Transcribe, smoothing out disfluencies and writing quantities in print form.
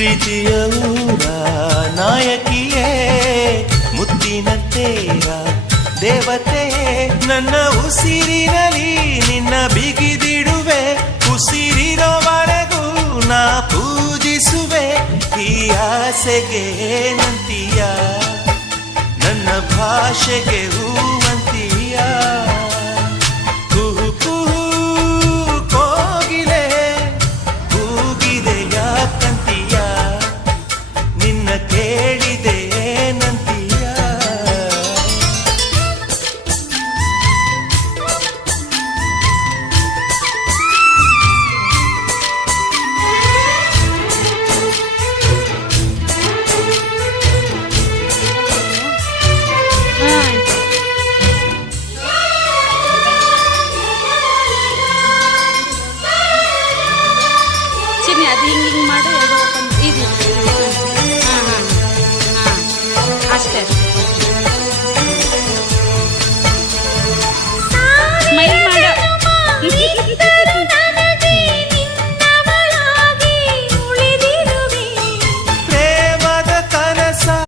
ಪ್ರೀತಿಯ ಊರ ನಾಯಕಿಯೇ ಮುತ್ತಿನ ತೇರ ದೇವತೆ ನನ್ನ ಉಸಿರಿನಲ್ಲಿ ನಿನ್ನ ಬಿಗಿದಿಡುವೆ ಉಸಿರಿರೋವರೆಗೂ ನಾ ಪೂಜಿಸುವೆ ಈ ಆಸೆಗೆ ನಂತೀಯ ನನ್ನ ಭಾಷೆಗೆ ಹೂವಂತೀಯ ಕುಹು ಕುಹು ಕೋಗಿಲೆ ಕೂಗಿದೆ ಯಾಕಂತೀಯ ನಿನ್ನ ಕೇಳಿದೆ ಏನಂತೀಯ ಚಿನ್ನಿ ಅದು ಹಿಂಗೆ ಹಿಂಗೆ ಮಾಡು ಎರಡು ಓಪನ್ ಇದು